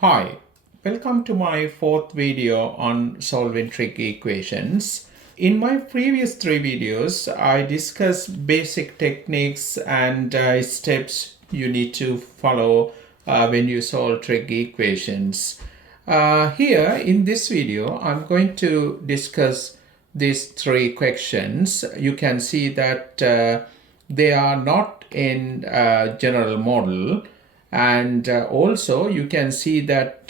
Hi, welcome to my fourth video on solving trig equations. In my previous three videos, I discussed basic techniques and steps you need to follow when you solve trig equations. Here in this video, I'm going to discuss these three questions. You can see that they are not in general model. And also you can see that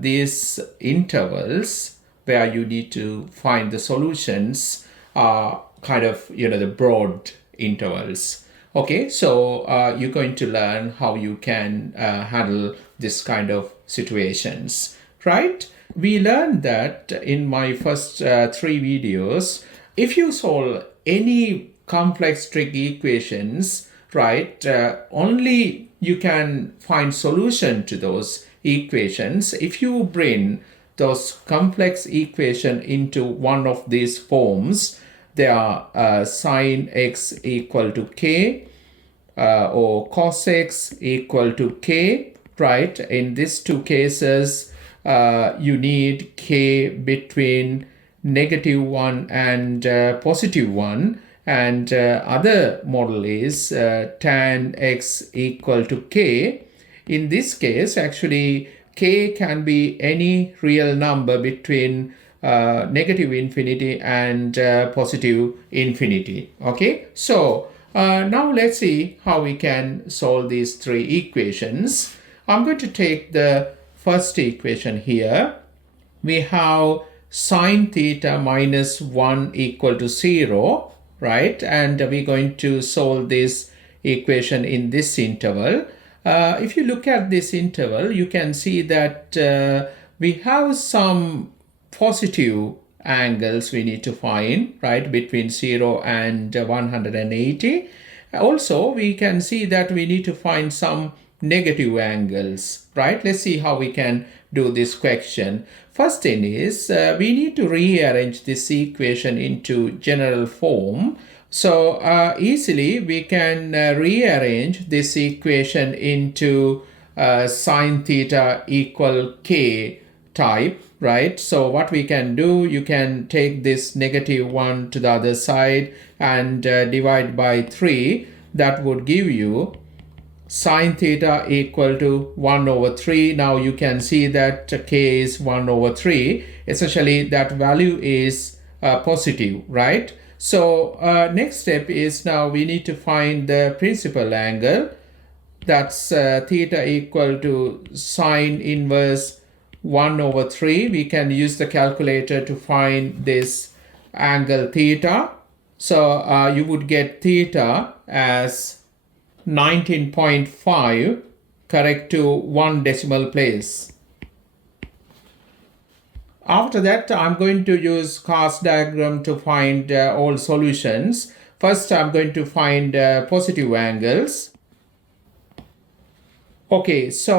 these intervals where you need to find the solutions are kind of, the broad intervals. Okay, so you're going to learn how you can handle this kind of situations, right? We learned that in my first three videos. If you solve any complex trig equations, right, only you can find solution to those equations if you bring those complex equation into one of these forms. They are sine x equal to k or cos x equal to k, right? In these two cases, you need k between -1 and +1. And other model is tan x equal to k. In this case, actually, k can be any real number between -infinity and +infinity. Okay, so now let's see how we can solve these three equations. I'm going to take the first equation here. We have sine theta -1 equal to 0. Right, and we're going to solve this equation in this interval. If you look at this interval, you can see that we have some positive angles we need to find, right, between 0 and 180. Also, we can see that we need to find some negative angles, right? Let's see how we can do this question. First thing is we need to rearrange this equation into general form. So easily we can rearrange this equation into sine theta equal k type, right? So what we can do, you can take this -1 to the other side and divide by 3. That would give you sine theta equal to 1/3. Now you can see that k is 1/3. Essentially that value is positive, right? So next step is now we need to find the principal angle. That's theta equal to sine inverse 1/3. We can use the calculator to find this angle theta. So you would get theta as 19.5, correct to 1 decimal place. After that, I'm going to use cos diagram to find all solutions. First, I'm going to find positive angles. Okay, so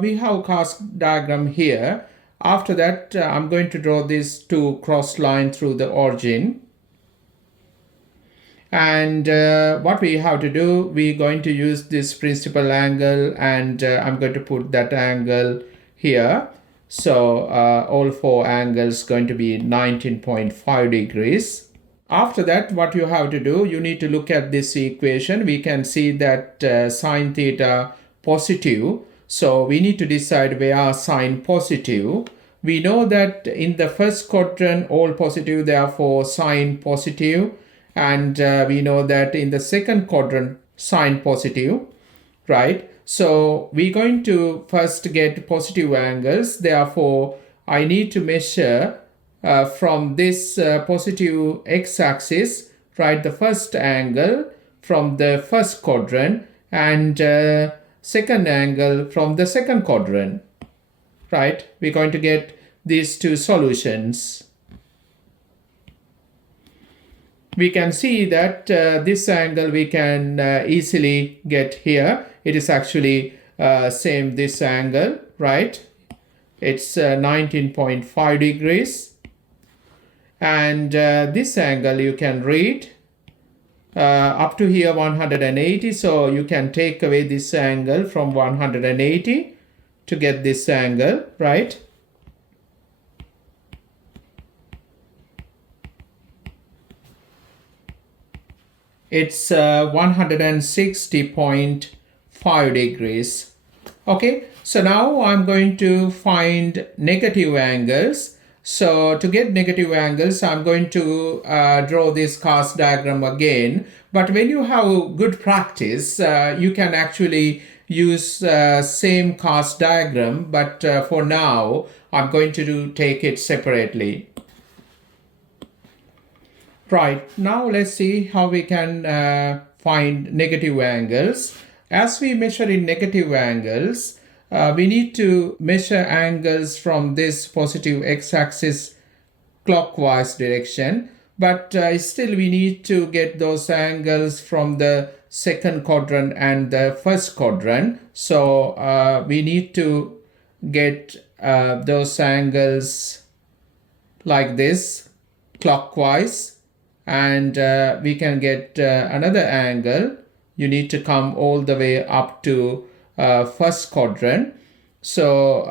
we have cos diagram here. After that, I'm going to draw these two cross lines through the origin. And what we have to do, we're going to use this principal angle, and I'm going to put that angle here. So all four angles going to be 19.5 degrees. After that, what you have to do, you need to look at this equation. We can see that sine theta positive. So we need to decide where sine positive. We know that in the first quadrant, all positive, therefore sine positive. And we know that in the second quadrant, sine positive, right? So we're going to first get positive angles. Therefore, I need to measure from this positive x-axis, right, the first angle from the first quadrant, and second angle from the second quadrant, right? We're going to get these two solutions. We can see that this angle we can easily get here. It is actually same this angle, right? It's 19.5 degrees. And this angle you can read up to here 180. So you can take away this angle from 180, to get this angle, right? It's 160.5 degrees. Okay, so now I'm going to find negative angles. So to get negative angles, I'm going to draw this cast diagram again. But when you have good practice, you can actually use same cast diagram. But for now, I'm going to take it separately. Right, now let's see how we can find negative angles. As we measure in negative angles, we need to measure angles from this positive x-axis clockwise direction, but still we need to get those angles from the second quadrant and the first quadrant. So we need to get those angles like this clockwise, and we can get another angle. You need to come all the way up to first quadrant. So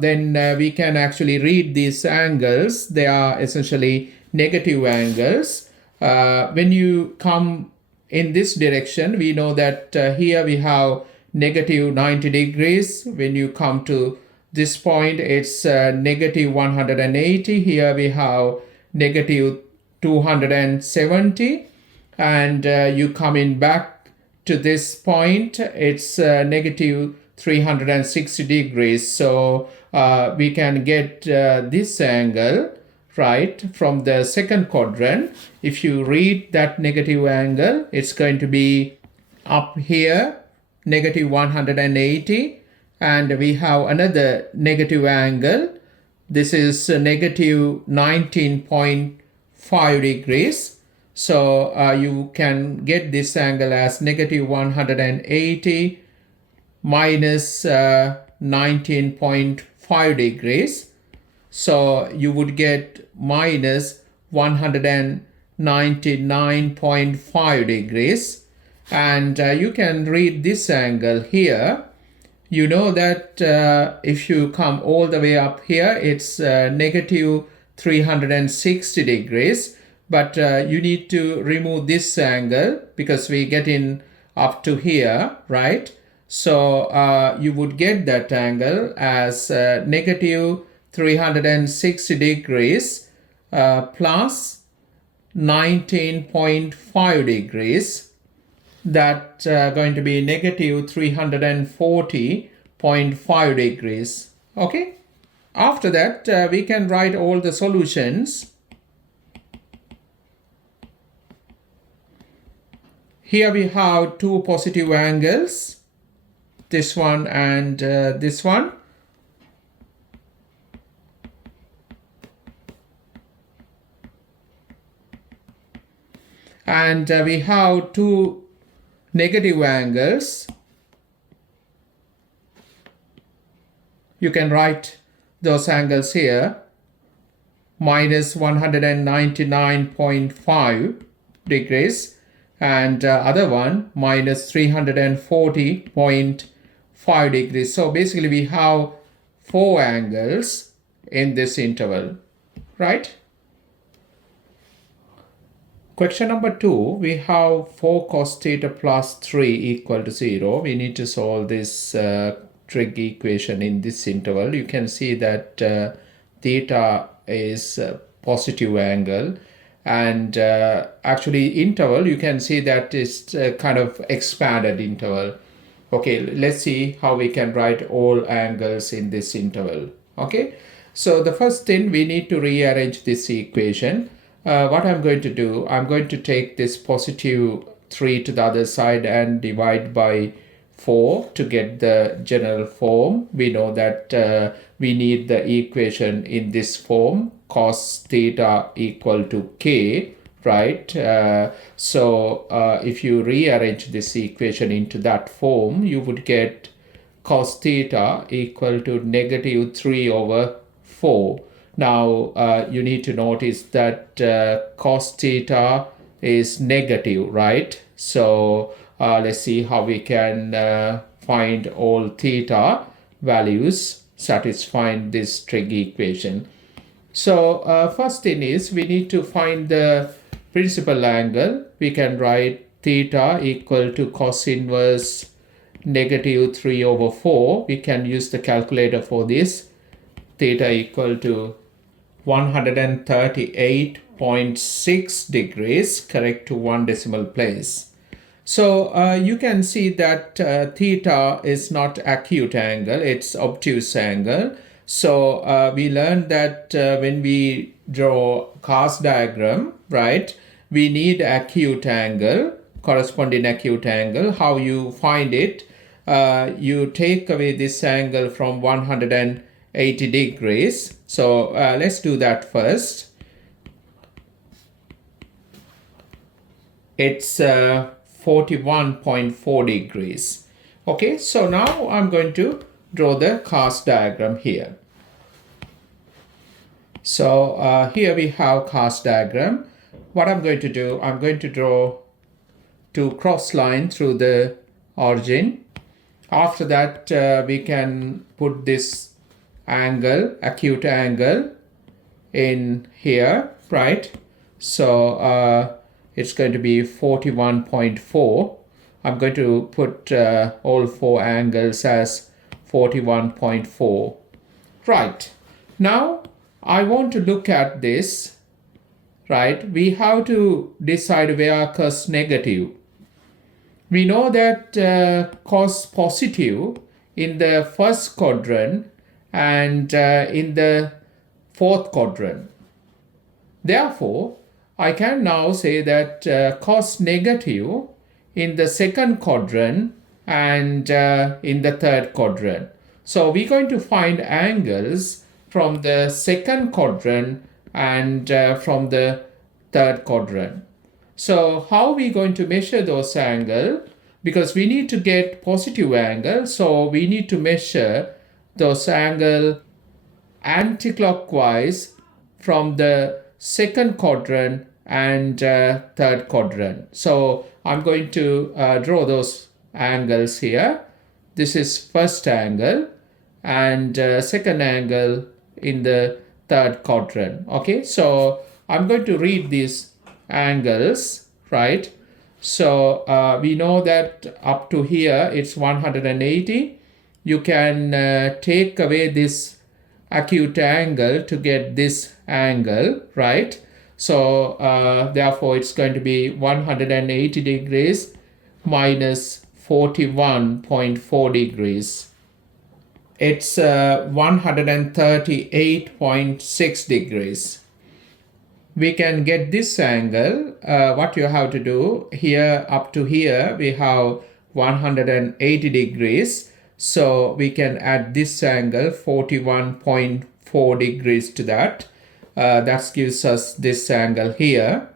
then we can actually read these angles. They are essentially negative angles. When you come in this direction, we know that here we have negative 90 degrees. When you come to this point, it's negative 180. Here we have negative 270, and you come in back to this point, it's negative 360 degrees. So we can get this angle, right, from the second quadrant. If you read that negative angle, it's going to be up here, negative 180, and we have another negative angle. This is negative 19.5 degrees. So you can get this angle as negative 180 minus 19.5 degrees. So you would get minus 199.5 degrees. And you can read this angle here. You know that if you come all the way up here, it's negative 360 degrees. But you need to remove this angle because we get in up to here, right? So you would get that angle as negative 360 degrees plus 19.5 degrees. That's going to be negative 340.5 degrees. Okay? After that, we can write all the solutions. Here we have two positive angles, this one and this one. And we have two negative angles. You can write those angles here, minus 199.5 degrees. And other one minus 340.5 degrees. So basically we have four angles in this interval, right? Question number 2, we have 4 cos theta plus 3 equal to 0. We need to solve this trig equation in this interval. You can see that theta is a positive angle. And actually interval, you can see that it's kind of expanded interval. Okay, let's see how we can write all angles in this interval. Okay, so the first thing, we need to rearrange this equation. What I'm going to do, I'm going to take this positive 3 to the other side and divide by 4 to get the general form. We know that we need the equation in this form, cos theta equal to k, right? So if you rearrange this equation into that form, you would get cos theta equal to negative 3 over 4. Now you need to notice that cos theta is negative, right? So let's see how we can find all theta. values satisfying this trig equation. So first thing is we need to find the principal angle. We can write theta equal to cos inverse negative 3 over 4. We can use the calculator for this. Theta equal to 138.6 degrees, correct to 1 decimal place. So you can see that theta is not acute angle, it's obtuse angle. So we learned that when we draw cos diagram, right, we need acute angle, corresponding acute angle. How you find it? You take away this angle from 180 degrees. So let's do that first. It's 41.4 degrees. Okay, so now I'm going to draw the cos diagram here. So here we have cos diagram. What I'm going to do, I'm going to draw two cross lines through the origin. After that, we can put this angle, acute angle, in here, right? So it's going to be 41.4. I'm going to put all four angles as 41.4. Right. Now, I want to look at this, right? We have to decide where cos negative. We know that cos positive in the first quadrant and in the fourth quadrant. Therefore, I can now say that cos negative in the second quadrant and in the third quadrant. So we're going to find angles from the second quadrant and from the third quadrant. So how are we going to measure those angles? Because we need to get positive angle, so we need to measure those angles anti-clockwise from the second quadrant and third quadrant. So I'm going to draw those angles here. This is first angle and second angle in the third quadrant. Okay, so I'm going to read these angles, right? So we know that up to here it's 180. You can take away this acute angle to get this angle, right? So therefore it's going to be 180 degrees minus 41.4 degrees. It's 138.6 degrees. We can get this angle. What you have to do here, up to here we have 180 degrees. So we can add this angle 41.4 degrees to that. That gives us this angle here.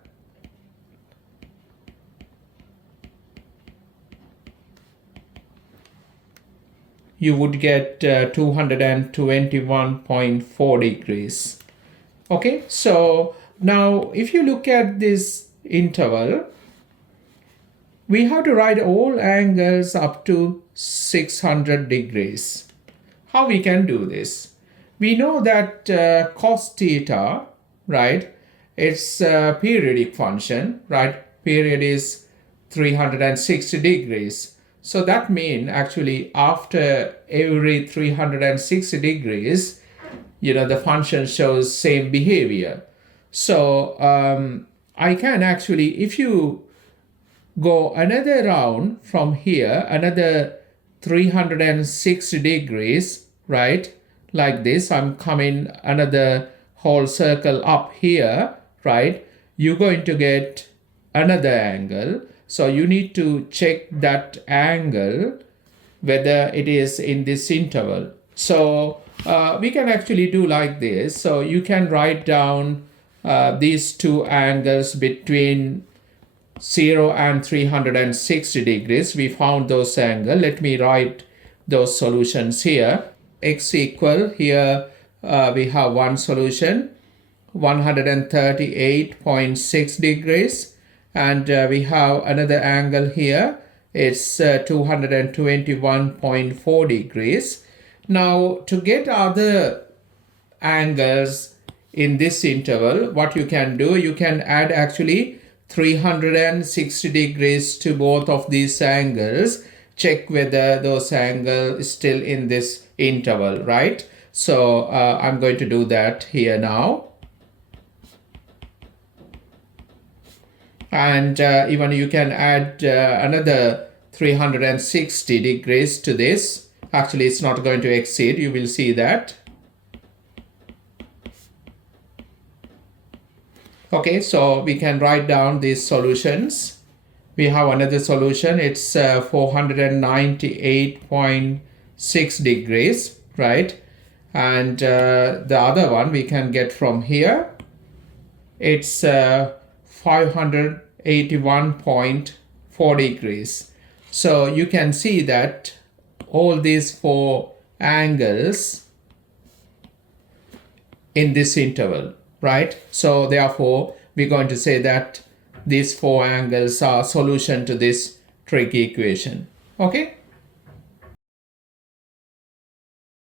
You would get 221.4 degrees. Okay, so now if you look at this interval, we have to write all angles up to 600 degrees. How we can do this? We know that cos theta, right, it's a periodic function, right? Period is 360 degrees. So that means actually after every 360 degrees, the function shows same behavior. So I can actually, if you go another round from here, another 360 degrees, right? Like this, I'm coming another whole circle up here, right? You're going to get another angle. So you need to check that angle, whether it is in this interval. So we can actually do like this. So you can write down these two angles between 0 and 360 degrees. We found those angles. Let me write those solutions here. X equal, here we have one solution, 138.6 degrees. And we have another angle here. It's 221.4 degrees. Now, to get other angles in this interval, what you can do, you can add actually 360 degrees to both of these angles. Check whether those angles is still in this interval, right? So I'm going to do that here now. And even you can add another 360 degrees to this. Actually, it's not going to exceed, you will see that. Okay, so we can write down these solutions. We have another solution, it's 498.6 degrees, right? And the other one we can get from here, it's 581.4 degrees. So you can see that all these four angles in this interval, right? So therefore, we're going to say that these four angles are solution to this trig equation. Okay.